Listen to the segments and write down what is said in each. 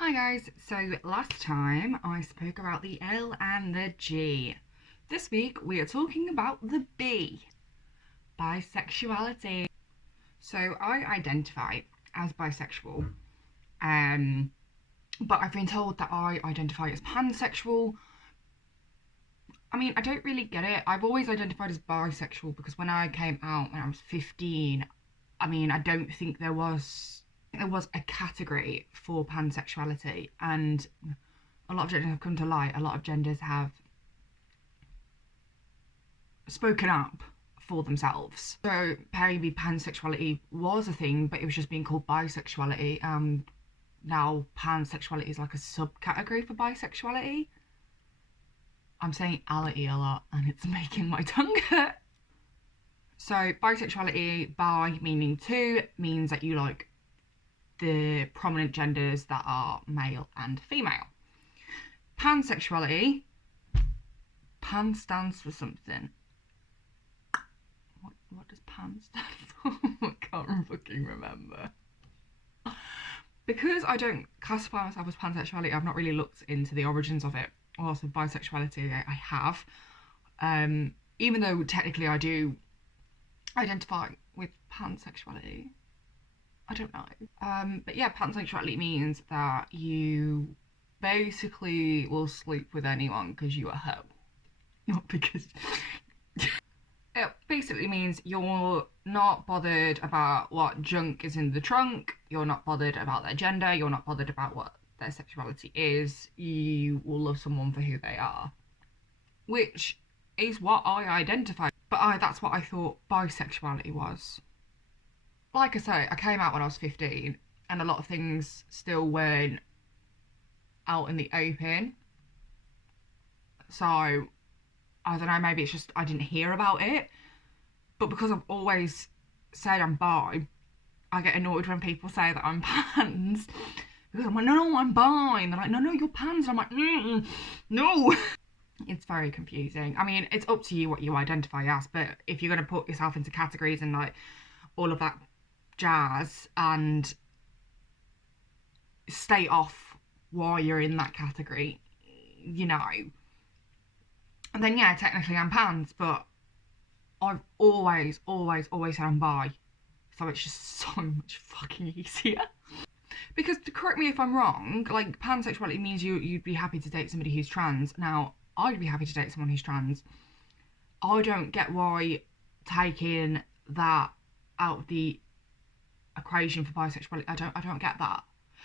Hi guys, so last time I spoke about the L and the G. This week we are talking about the B, bisexuality. So I identify as bisexual, but I've been told that I identify as pansexual. I mean, I don't really get it. I've always identified as bisexual because when I came out when I was 15, I don't think there was a category for pansexuality, and a lot of genders have come to light. A lot of genders have spoken up for themselves. So maybe pansexuality was a thing, but it was just being called bisexuality. Now pansexuality is like a subcategory for bisexuality. I'm saying ality a lot and it's making my tongue hurt. So bisexuality, bi meaning two, means that you like the prominent genders that are male and female. Pansexuality, pan stands for something. What does pan stand for? I can't fucking remember. Because I don't classify myself as pansexuality, I've not really looked into the origins of it. Also, bisexuality, I have. Even though technically I do identify with pansexuality. I don't know. But yeah, pansexuality means that you basically will sleep with anyone because you are hoe. Not because... It basically means you're not bothered about what junk is in the trunk, you're not bothered about their gender, you're not bothered about what their sexuality is, you will love someone for who they are. Which is what I identify, but that's what I thought bisexuality was. Like I say, I came out when I was 15 and a lot of things still weren't out in the open. So, I don't know, maybe it's just I didn't hear about it. But because I've always said I'm bi, I get annoyed when people say that I'm pans. Because I'm like, no, I'm bi. And they're like, no, you're pans. And I'm like, no. It's very confusing. I mean, it's up to you what you identify as, but if you're going to put yourself into categories and like all of that jazz and stay off while you're in that category, you know, and then yeah, technically I'm pans, but I've always said I'm bi, so it's just so much fucking easier. Because, correct me if I'm wrong, like pansexuality means you'd be happy to date somebody who's trans. Now, I'd be happy to date someone who's trans. I don't get why taking that out of the equation for bisexuality. I don't get that.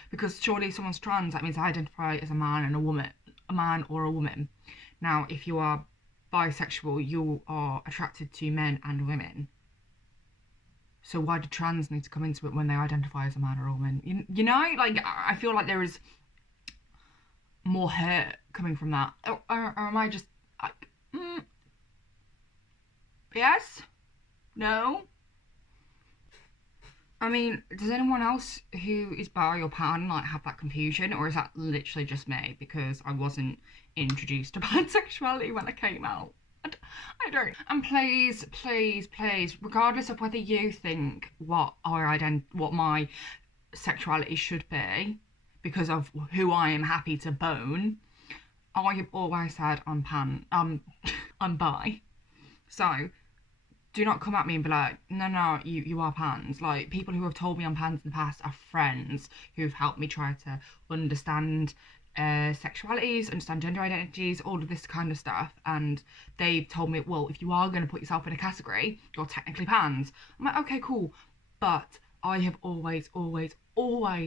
Because surely if someone's trans, that means I identify as a man and a man or a woman. Now, if you are bisexual, you are attracted to men and women. So why do trans need to come into it when they identify as a man or a woman? You know, like, I feel like there is more hurt coming from that. Or am I just like, yes? No? I mean, does anyone else who is bi or pan like have that confusion, or is that literally just me because I wasn't introduced to pansexuality when I came out? I don't. And please, regardless of whether you think what my sexuality should be, because of who I am happy to bone, I have always said I'm bi. So do not come at me and be like, no, you are pans. Like, people who have told me I'm pans in the past are friends who've helped me try to understand sexualities, understand gender identities, all of this kind of stuff. And they've told me, well, if you are going to put yourself in a category, you're technically pans. I'm like, okay, cool. But I have always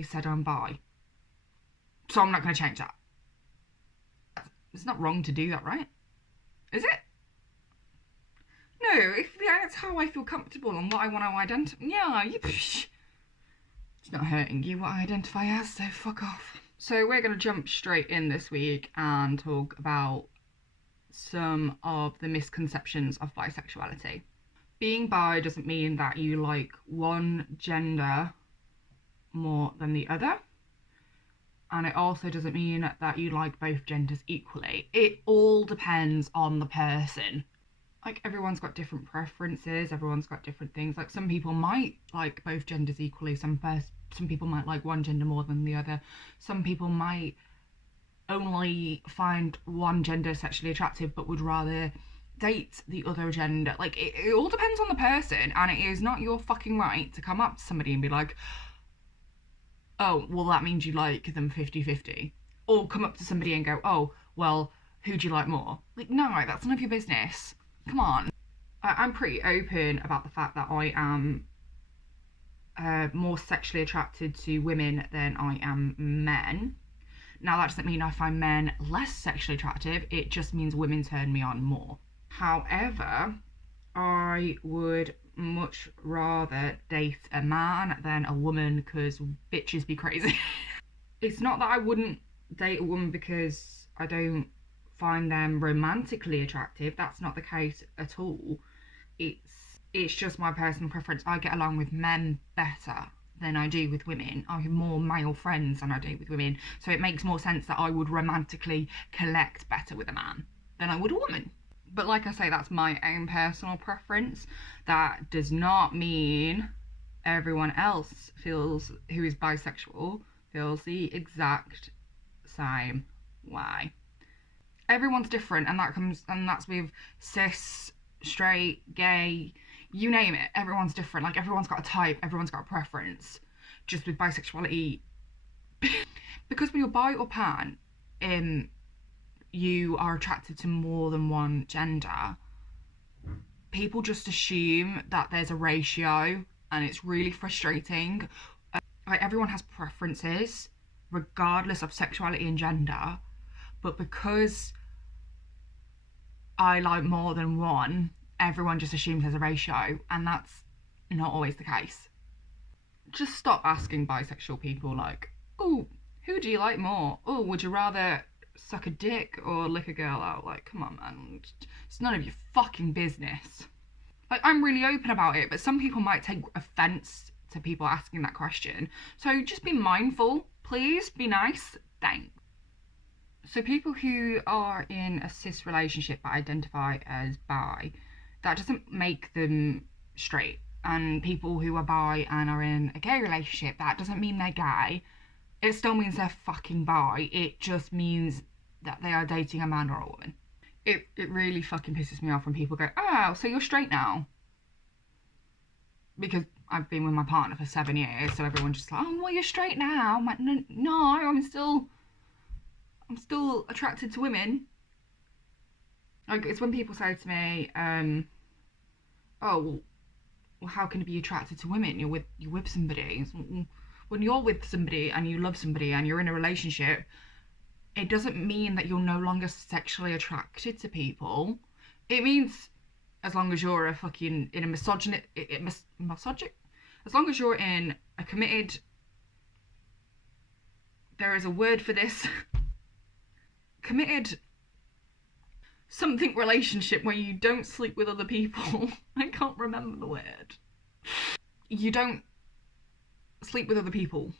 said I'm bi. So I'm not going to change that. It's not wrong to do that, right? Is it? No, if that's how I feel comfortable and what I want to identify, yeah, it's not hurting you what I identify as, so fuck off. So we're going to jump straight in this week and talk about some of the misconceptions of bisexuality. Being bi doesn't mean that you like one gender more than the other. And it also doesn't mean that you like both genders equally. It all depends on the person. like everyone's got different preferences, everyone's got different things. Like some people might like both genders equally, some people might like one gender more than the other, some people might only find one gender sexually attractive but would rather date the other gender. Like it all depends on the person, and it is not your fucking right to come up to somebody and be like, oh well that means you like them 50-50, or come up to somebody and go, oh well who do you like more. Like no, that's none of your business. Come on. I'm pretty open about the fact that I am more sexually attracted to women than I am men. Now that doesn't mean I find men less sexually attractive, it just means women turn me on more. However, I would much rather date a man than a woman because bitches be crazy. It's not that I wouldn't date a woman because I don't find them romantically attractive. That's not the case at all. It's just my personal preference. I get along with men better than I do with women. I have more male friends than I do with women, so it makes more sense that I would romantically connect better with a man than I would a woman. But like I say, that's my own personal preference. That does not mean everyone else who is bisexual feels the exact same way. Everyone's different, and that's with cis, straight, gay, you name it. Everyone's different. Like everyone's got a type, everyone's got a preference. Just with bisexuality, because when you're bi or pan, you are attracted to more than one gender. People just assume that there's a ratio, and it's really frustrating. Like everyone has preferences, regardless of sexuality and gender, but because I like more than one, everyone just assumes there's a ratio, and that's not always the case. Just stop asking bisexual people like, oh, who do you like more? Oh, would you rather suck a dick or lick a girl out? Like, come on, man. It's none of your fucking business. Like, I'm really open about it, but some people might take offence to people asking that question. So just be mindful, please. Be nice. Thanks. So people who are in a cis relationship but identify as bi, that doesn't make them straight. And people who are bi and are in a gay relationship, that doesn't mean they're gay. It still means they're fucking bi. It just means that they are dating a man or a woman. It really fucking pisses me off when people go, oh, so you're straight now? Because I've been with my partner for 7 years, so everyone's just like, oh, well, you're straight now. I'm like, no, I'm still attracted to women. Like, it's when people say to me, oh, well, how can you be attracted to women? You're with somebody. When you're with somebody and you love somebody and you're in a relationship, it doesn't mean that you're no longer sexually attracted to people. It means as long as you're as long as you're in a committed, there is a word for this, committed something relationship where you don't sleep with other people. I can't remember the word. You don't sleep with other people.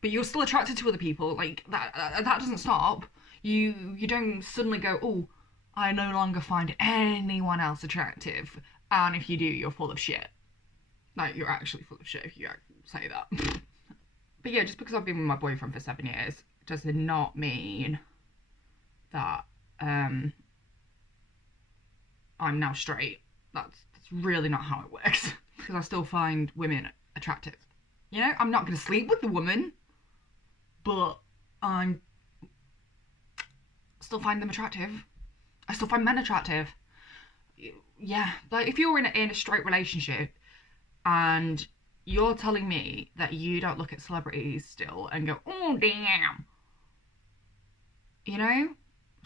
But you're still attracted to other people. Like that doesn't stop. You don't suddenly go, oh, I no longer find anyone else attractive. And if you do, you're full of shit. Like, you're actually full of shit if you say that. But yeah, just because I've been with my boyfriend for 7 years does not mean that I'm now straight. That's really not how it works. Because I still find women attractive. You know, I'm not going to sleep with the woman, but I still find them attractive. I still find men attractive. Yeah, like if you're in a straight relationship and you're telling me that you don't look at celebrities still and go, oh damn, you know?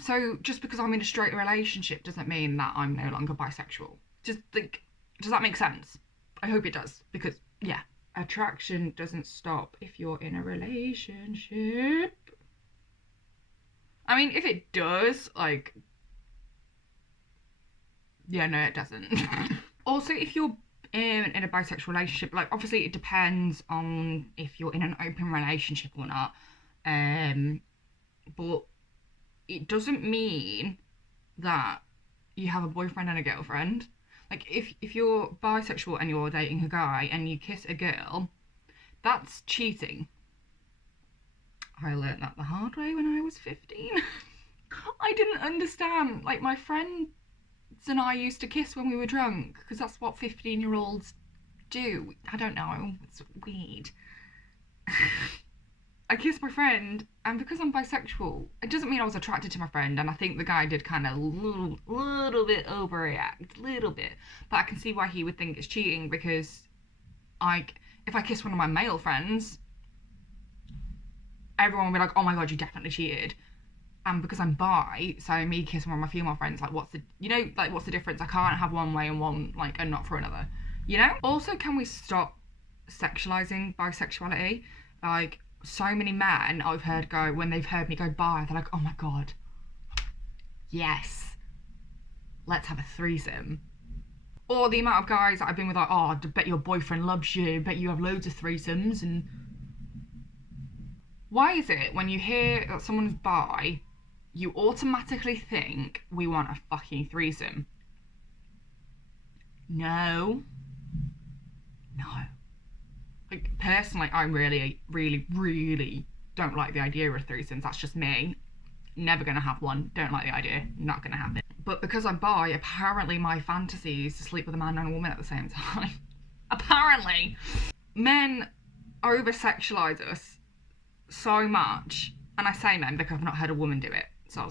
So just because I'm in a straight relationship doesn't mean that I'm no longer bisexual. Just like, does that make sense? I hope it does, because yeah, attraction doesn't stop if you're in a relationship. I mean, if it does, like, yeah, no, it doesn't. Also, if you're in a bisexual relationship, like, obviously it depends on if you're in an open relationship or not. But it doesn't mean that you have a boyfriend and a girlfriend. Like if you're bisexual and you're dating a guy and you kiss a girl, that's cheating. I learned that the hard way when I was 15. I didn't understand. Like, my friends and I used to kiss when we were drunk because that's what 15-year-olds do. I don't know. It's weird. I kissed my friend, and because I'm bisexual, it doesn't mean I was attracted to my friend, and I think the guy did kind of little bit overreact, little bit. But I can see why he would think it's cheating, because if I kiss one of my male friends, everyone would be like, oh my god, you definitely cheated. And because I'm bi, so me kissing one of my female friends, like, what's the difference? I can't have one way and one, like, and not for another, you know? Also, can we stop sexualizing bisexuality? Like, so many men I've heard go, when they've heard me go bi, they're like, oh my god, yes, let's have a threesome. Or the amount of guys that I've been with, like, oh, I bet your boyfriend loves you, bet you have loads of threesomes. And why is it when you hear that someone's bi, you automatically think we want a fucking threesome? No. Like, personally, I really, really, really don't like the idea of threesomes. That's just me. Never gonna have one. Don't like the idea. Not gonna happen. But because I'm bi, apparently my fantasy is to sleep with a man and a woman at the same time. Apparently. Men over-sexualise us so much. And I say men because I've not heard a woman do it. So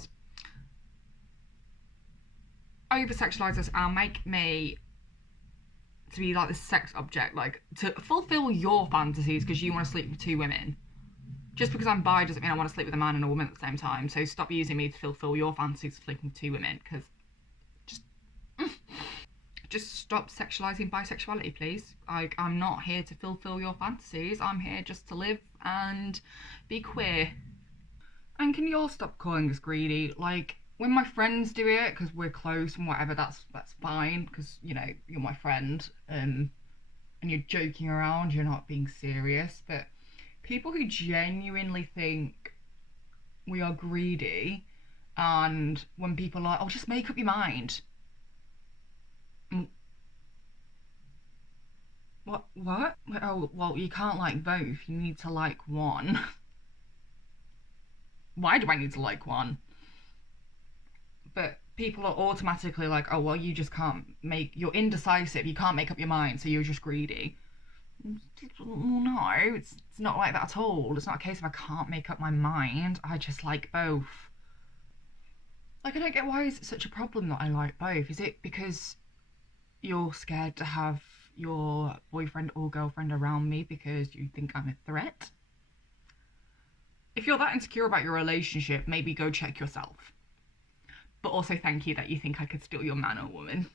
over-sexualise us and make me to be like this sex object, like to fulfill your fantasies because you want to sleep with two women. Just because I'm bi doesn't mean I want to sleep with a man and a woman at the same time. So stop using me to fulfill your fantasies of sleeping with two women, because just stop sexualizing bisexuality, please. Like, I'm not here to fulfill your fantasies. I'm here just to live and be queer. And can you all stop calling us greedy? Like, when my friends do it because we're close and whatever, that's fine, because, you know, you're my friend, and you're joking around, you're not being serious. But people who genuinely think we are greedy, and when people are like, oh, just make up your mind. What? Oh, well, you can't like both, you need to like one. Why do I need to like one? But people are automatically like, oh, well, you just can't you're indecisive, you can't make up your mind, so you're just greedy. No, it's not like that at all. It's not a case of I can't make up my mind, I just like both. Like, I don't get why is it such a problem that I like both. Is it because you're scared to have your boyfriend or girlfriend around me because you think I'm a threat? If you're that insecure about your relationship, maybe go check yourself. But also thank you that you think I could steal your man or woman.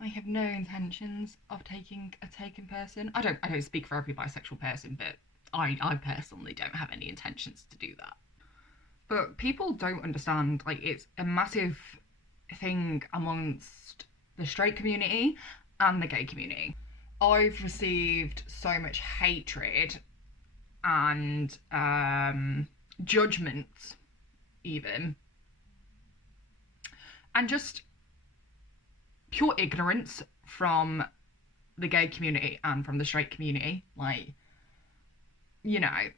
I have no intentions of taking a taken person. I don't speak for every bisexual person, but I personally don't have any intentions to do that. But people don't understand, like, it's a massive thing amongst the straight community and the gay community. I've received so much hatred and judgment, even, and just pure ignorance from the gay community and from the straight community. Like, you know,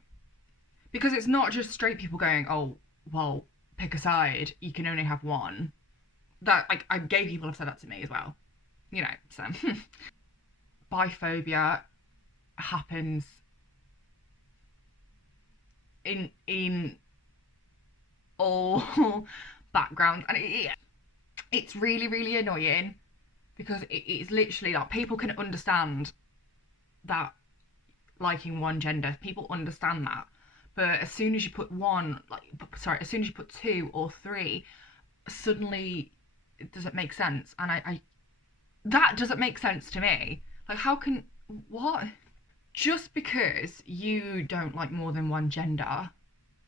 because it's not just straight people going, oh, well, pick a side, you can only have one. That, like, gay people have said that to me as well, you know. So biphobia happens in all backgrounds, and it's really, really annoying, because it's literally like, people can understand that liking one gender, people understand that, but as soon as you put as soon as you put two or three, suddenly it doesn't make sense. And I that doesn't make sense to me. Like, how can, what? Just because you don't like more than one gender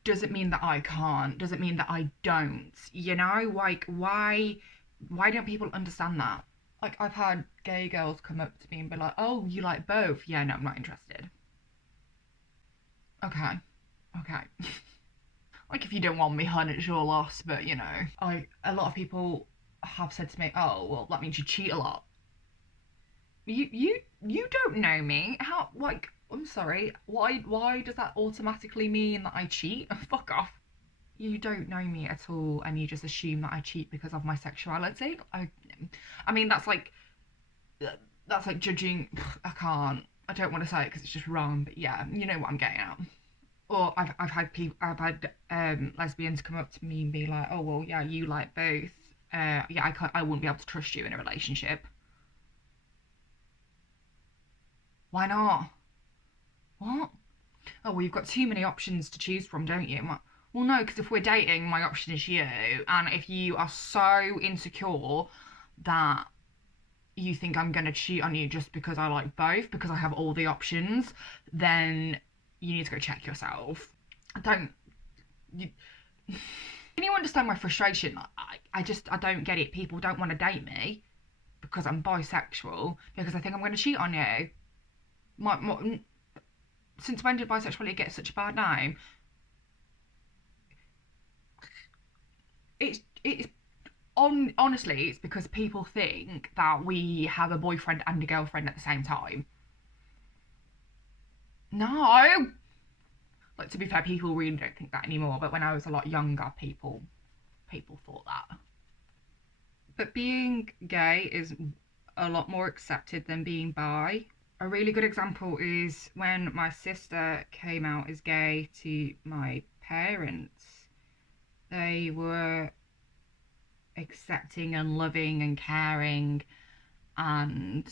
doesn't mean that I can't, doesn't mean that I don't, you know? Like, why don't people understand that? Like, I've had gay girls come up to me and be like, oh, you like both? Yeah, no, I'm not interested. Okay. Like, if you don't want me, hun, it's your loss. But, you know, a lot of people have said to me, oh, well, that means you cheat a lot. You don't know me. How, like, I'm sorry, why does that automatically mean that I cheat? Fuck off. You don't know me at all, and you just assume that I cheat because of my sexuality. I mean, that's like judging. I can't. I don't want to say it because it's just wrong, but yeah, you know what I'm getting at. Or I've had people, lesbians come up to me and be like, oh well, yeah, you like both. Yeah, I wouldn't be able to trust you in a relationship. Why not? What? Oh well, you've got too many options to choose from, don't you? Well, no, because if we're dating, my option is you, and if you are so insecure that you think I'm gonna cheat on you just because I like both, because I have all the options, then you need to go check yourself. Can you understand my frustration? I don't get it. People don't want to date me because I'm bisexual because I think I'm gonna cheat on you. Since when did bisexuality get such a bad name? Honestly, it's because people think that we have a boyfriend and a girlfriend at the same time. No. Like, to be fair, people really don't think that anymore, but when I was a lot younger, people thought that. But being gay is a lot more accepted than being bi. A really good example is when my sister came out as gay to my parents. They were accepting and loving and caring, and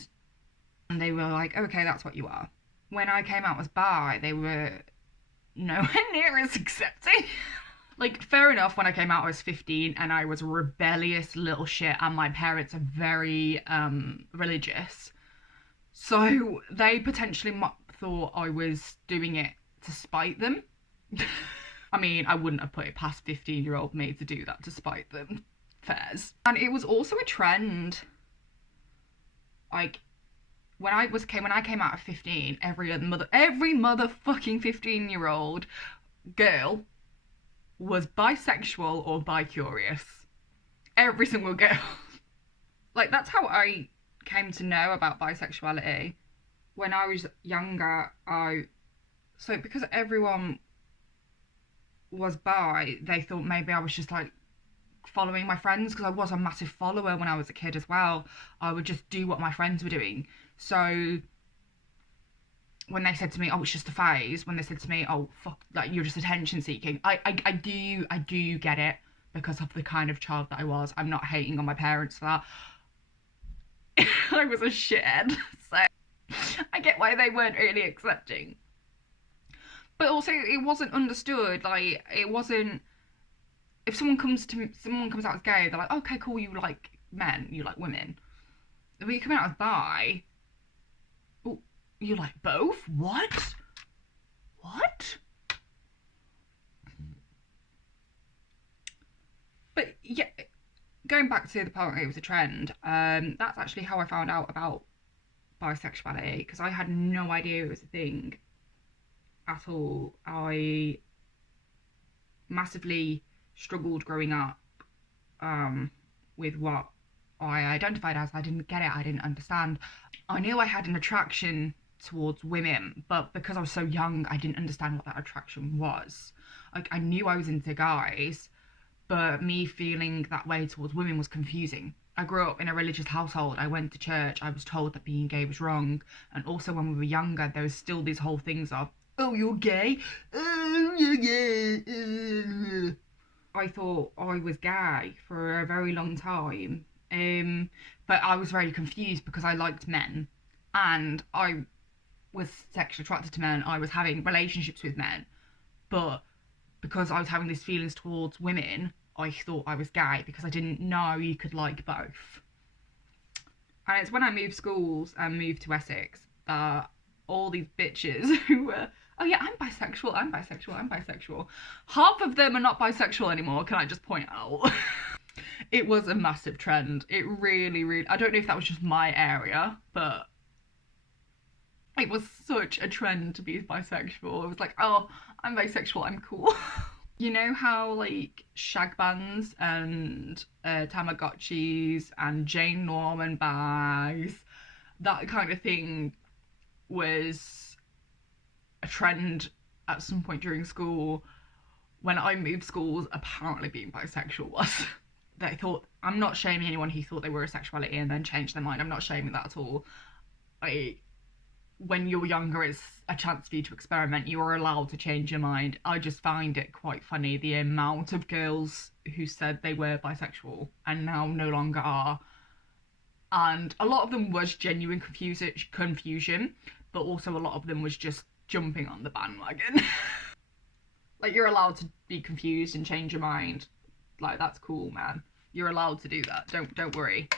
they were like, okay, that's what you are. When I came out as bi, they were nowhere near as accepting. Like, fair enough, when I came out I was 15 and I was a rebellious little shit, and my parents are very religious, so they potentially thought I was doing it to spite them. I mean, I wouldn't have put it past 15-year-old me to do that to spite them. Fairs. And it was also a trend. Like, when I came out at 15, every motherfucking 15-year-old girl was bisexual or bi-curious. Every single girl. Like, that's how I came to know about bisexuality. When I was younger, so because everyone was bi, they thought maybe I was just like following my friends, because I was a massive follower when I was a kid as well. I would just do what my friends were doing. So when they said to me, oh, it's just a phase, when they said to me, oh, fuck, like, you're just attention seeking, I do get it, because of the kind of child that I was. I'm not hating on my parents for that. I was a shithead, so I get why they weren't really accepting. But also, it wasn't understood. Like, it wasn't. If someone comes out as gay, they're like, okay, cool, you like men, you like women. If you come out as bi, oh, you like both? What? But yeah, going back to the part it was a trend, that's actually how I found out about bisexuality, because I had no idea it was a thing at all. I massively struggled growing up with what I identified as. I didn't get it. I didn't understand. I knew I had an attraction towards women, but because I was so young, I didn't understand what that attraction was. Like, I knew I was into guys, but me feeling that way towards women was confusing. I grew up in a religious household. I went to church. I was told that being gay was wrong. And also, when we were younger, there was still these whole things of, oh, you're gay? Oh, you're gay. I thought I was gay for a very long time. But I was very confused because I liked men. And I was sexually attracted to men. I was having relationships with men. But because I was having these feelings towards women, I thought I was gay because I didn't know you could like both. And it's when I moved schools and moved to Essex that all these bitches who were, oh yeah, I'm bisexual. Half of them are not bisexual anymore, can I just point out? It was a massive trend. It really, I don't know if that was just my area, but it was such a trend to be bisexual. It was like, oh, I'm bisexual, I'm cool. You know how like shag bands and Tamagotchis and Jane Norman bags, that kind of thing was a trend at some point during school. When I moved schools, apparently being bisexual was. They thought, I'm not shaming anyone who thought they were a sexuality and then changed their mind. I'm not shaming that at all. I When you're younger, it's a chance for you to experiment. You are allowed to change your mind. I just find it quite funny the amount of girls who said they were bisexual and now no longer are. And a lot of them was genuine confusion, but also a lot of them was just jumping on the bandwagon. Like, you're allowed to be confused and change your mind. Like, that's cool, man. You're allowed to do that. Don't worry.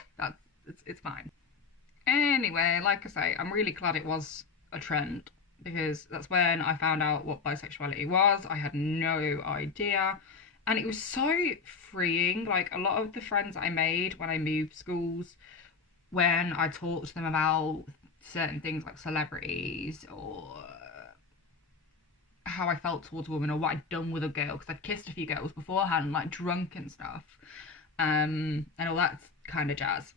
It's fine. Anyway, like I say, I'm really glad it was a trend because that's when I found out what bisexuality was. I had no idea. And it was so freeing. Like, a lot of the friends I made when I moved schools, when I talked to them about certain things like celebrities or how I felt towards a woman or what I'd done with a girl, because I'd kissed a few girls beforehand, like drunk and stuff, and all that kind of jazz.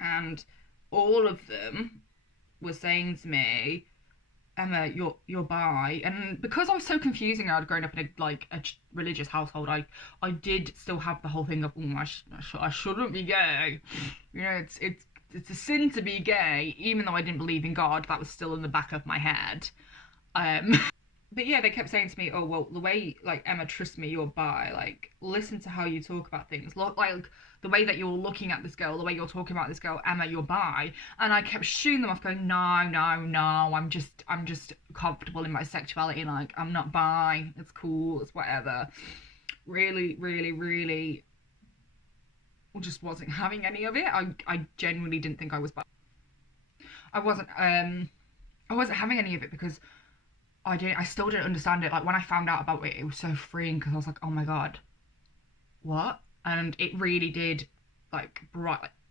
And all of them were saying to me, Emma, you're bi. And because I was so confusing, I'd grown up in a religious household. I did still have the whole thing of, I shouldn't be gay. You know, it's a sin to be gay, even though I didn't believe in God. That was still in the back of my head. But yeah, they kept saying to me, oh, well, the way, like, Emma, trust me, you're bi. Like, listen to how you talk about things. Look, like, the way that you're looking at this girl, the way you're talking about this girl, Emma, you're bi. And I kept shooting them off, going, no, I'm just comfortable in my sexuality. Like, I'm not bi. It's cool. It's whatever. Really just wasn't having any of it. I genuinely didn't think I was bi. I wasn't having any of it because I still didn't understand it. Like, when I found out about it, it was so freeing because I was like, oh my god, what? And it really did, like,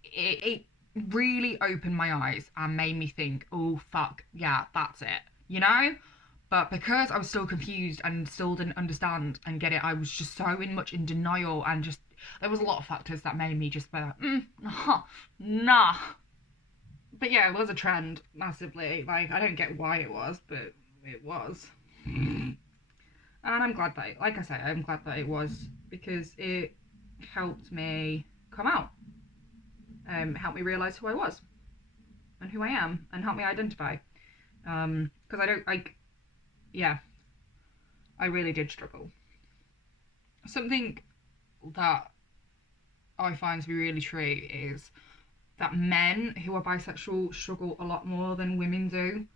it really opened my eyes and made me think, oh fuck, yeah, that's it, you know? But because I was still confused and still didn't understand and get it, I was just so much in denial, and just, there was a lot of factors that made me just be like, nah. But yeah, it was a trend, massively. Like, I don't get why it was, but it was. And I'm glad that, like I say, I'm glad that it was, because it helped me come out. Helped me realise who I was and who I am, and helped me identify. Because I really did struggle. Something that I find to be really true is that men who are bisexual struggle a lot more than women do.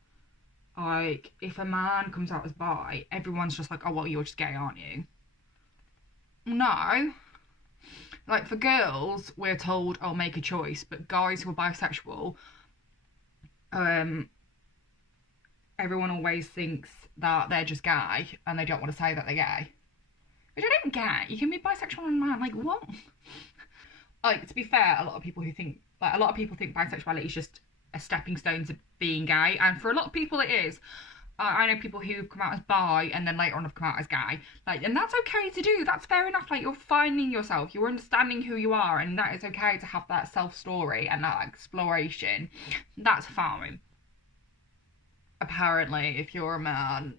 Like, if a man comes out as bi, everyone's just like, oh, well, you're just gay, aren't you? No. Like, for girls, we're told, oh, make a choice. But guys who are bisexual, everyone always thinks that they're just gay and they don't want to say that they're gay. Which I don't get. You can be bisexual and a man. Like, what? Like, to be fair, a lot of people think bisexuality is just a stepping stone to being gay, and for a lot of people it is. I know people who come out as bi and then later on have come out as gay, like, and that's okay to do. That's fair enough. Like, you're finding yourself, you're understanding who you are, and that is okay to have that self story and that exploration. That's fine. Apparently, if you're a man,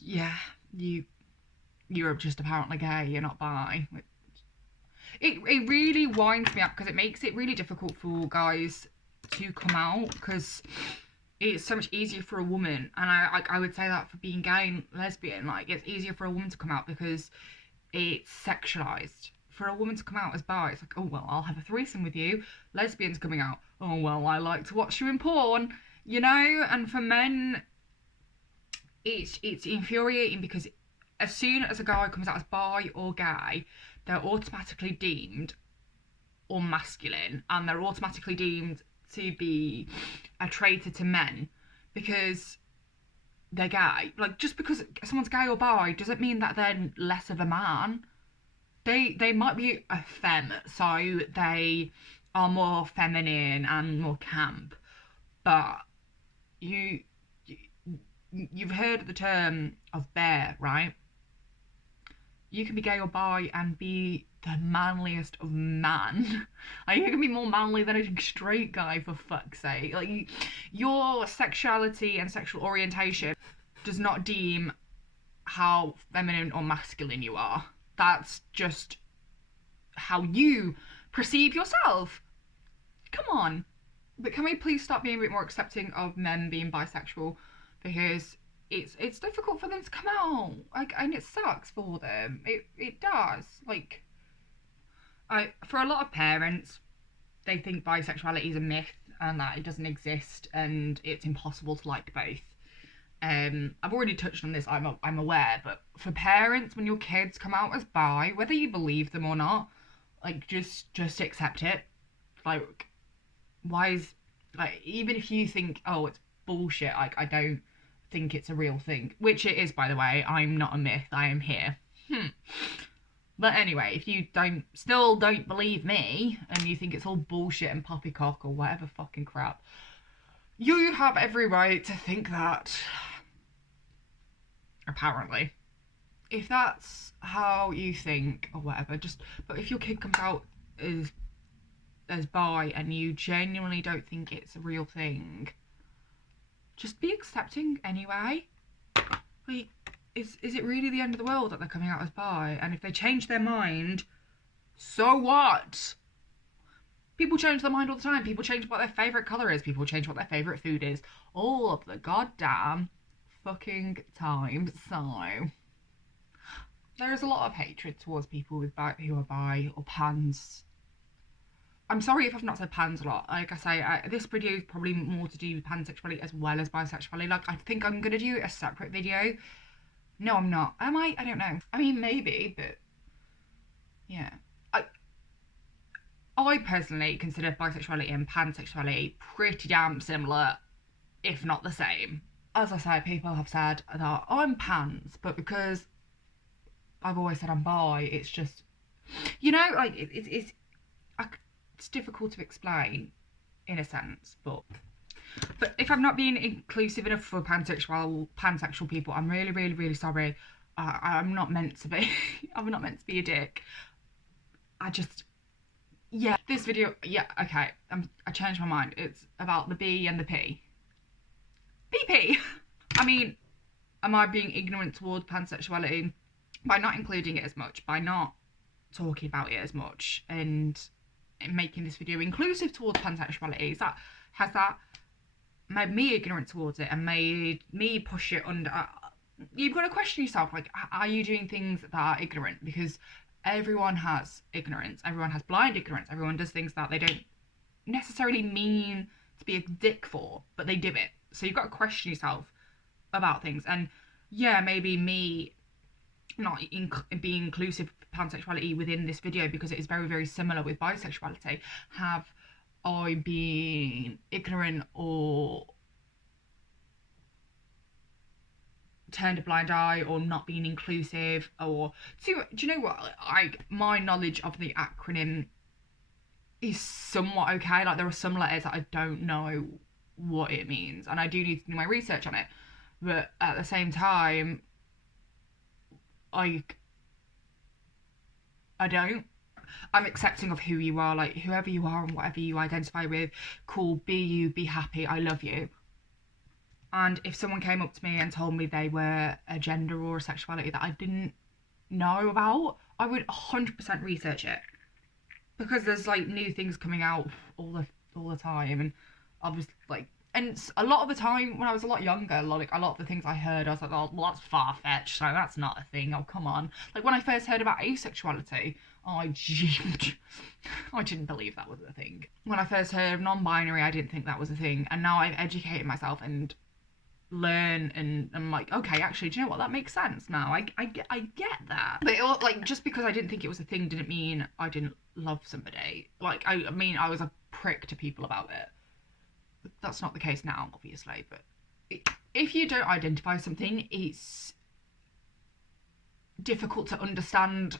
yeah, you're just apparently gay. You're not bi. It really winds me up because it makes it really difficult for guys to come out, because it's so much easier for a woman, and I would say that for being gay and lesbian, like, it's easier for a woman to come out because it's sexualized. For a woman to come out as bi, it's like, oh, well, I'll have a threesome with you. Lesbians coming out, oh, well, I like to watch you in porn, you know? And for men, it's infuriating because as soon as a guy comes out as bi or gay, they're automatically deemed unmasculine, and they're automatically deemed to be a traitor to men because they're gay. Like, just because someone's gay or bi doesn't mean that they're less of a man. They might be a femme, so they are more feminine and more camp, but you've heard the term of bear, right? You can be gay or bi and be the manliest of man. Like, you can be more manly than a straight guy, for fuck's sake. Like, your sexuality and sexual orientation does not deem how feminine or masculine you are. That's just how you perceive yourself. Come on. But can we please start being a bit more accepting of men being bisexual? Because it's difficult for them to come out. Like, and it sucks for them. It does. Like, for a lot of parents, they think bisexuality is a myth and that it doesn't exist and it's impossible to like both. I've already touched on this. I'm aware, but for parents, when your kids come out as bi, whether you believe them or not, like, just accept it. Like, why is, like, even if you think, oh, it's bullshit, like, I don't think it's a real thing, which it is, by the way. I'm not a myth. I am here. But anyway, if you still don't believe me and you think it's all bullshit and poppycock or whatever fucking crap, you have every right to think that. Apparently, if that's how you think or whatever, but if your kid comes out as bi and you genuinely don't think it's a real thing, just be accepting anyway. Like, is it really the end of the world that they're coming out as bi? And if they change their mind, so what? People change their mind all the time. People change what their favourite colour is. People change what their favourite food is. All of the goddamn fucking time. So there is a lot of hatred towards people who are bi or pans. I'm sorry if I've not said pans a lot. Like I say, this video is probably more to do with pansexuality as well as bisexuality. Like, I think I'm going to do a separate video. No, I'm not. Am I? I don't know. I mean, maybe, but yeah. I personally consider bisexuality and pansexuality pretty damn similar, if not the same. As I say, people have said that I'm pans, but because I've always said I'm bi, it's just, you know, like, it's difficult to explain in a sense, but if I'm not being inclusive enough for pansexual people, I'm really, really, really sorry. I'm not meant to be. I'm not meant to be a dick. Yeah, this video, yeah, okay, I changed my mind. It's about the B and the P. BP! I mean, am I being ignorant towards pansexuality by not including it as much, by not talking about it as much, and making this video inclusive towards pansexuality? Has that made me ignorant towards it and made me push it under? You've got to question yourself, like, are you doing things that are ignorant? Because everyone has ignorance. Everyone has blind ignorance. Everyone does things that they don't necessarily mean to be a dick for, but they do it. So you've got to question yourself about things. And yeah, maybe me not being inclusive of pansexuality within this video, because it is very, very similar with bisexuality. Have I been ignorant or turned a blind eye or not being inclusive? Or do you know what, my knowledge of the acronym is somewhat okay. Like, there are some letters that I don't know what it means and I do need to do my research on it, but at the same time I don't. I'm accepting of who you are, like, whoever you are and whatever you identify with. Cool, be you, be happy, I love you. And if someone came up to me and told me they were a gender or a sexuality that I didn't know about, I would 100% research it, because there's, like, new things coming out all the time. And I was like, and a lot of the time when I was a lot younger, like, a lot of the things I heard, I was like, oh, well, that's far-fetched, like, that's not a thing, oh, come on. Like, when I first heard about asexuality, I didn't believe that was a thing. When I first heard of non-binary, I didn't think that was a thing. And now I've educated myself and learn, and I'm like, okay, actually, do you know what, that makes sense now. I get that. But it, like, just because I didn't think it was a thing didn't mean I didn't love somebody. Like, I mean, I was a prick to people about it. But that's not the case now, obviously. But if you don't identify something, it's difficult to understand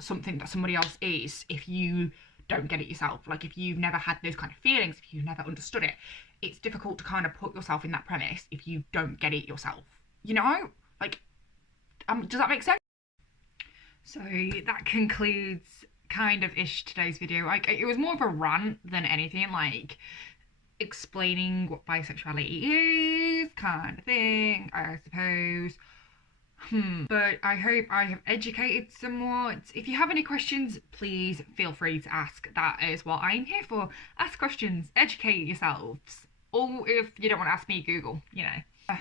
something that somebody else is if you don't get it yourself. Like, if you've never had those kind of feelings, if you've never understood it, it's difficult to kind of put yourself in that premise if you don't get it yourself. You know? Like, does that make sense? So that concludes kind of ish today's video. Like, it was more of a rant than anything, like explaining what bisexuality is, kind of thing, I suppose. But I hope I have educated somewhat. If you have any questions, please feel free to ask. That is what I'm here for. Ask questions, educate yourselves. Or if you don't want to ask me, Google, you know.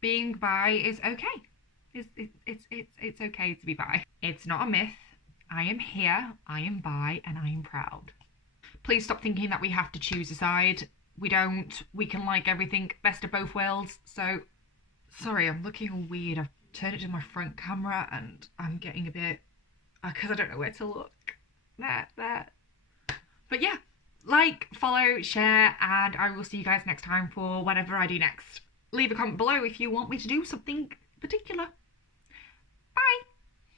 Being bi is okay. It's okay to be bi. It's not a myth. I am here, I am bi, and I am proud. Please stop thinking that we have to choose a side. We don't. We can like everything, best of both worlds. So, sorry, I'm looking all weird. I've turned it to my front camera and I'm getting a bit, because I don't know where to look. There. But yeah, like, follow, share, and I will see you guys next time for whatever I do next. Leave a comment below if you want me to do something particular. Bye!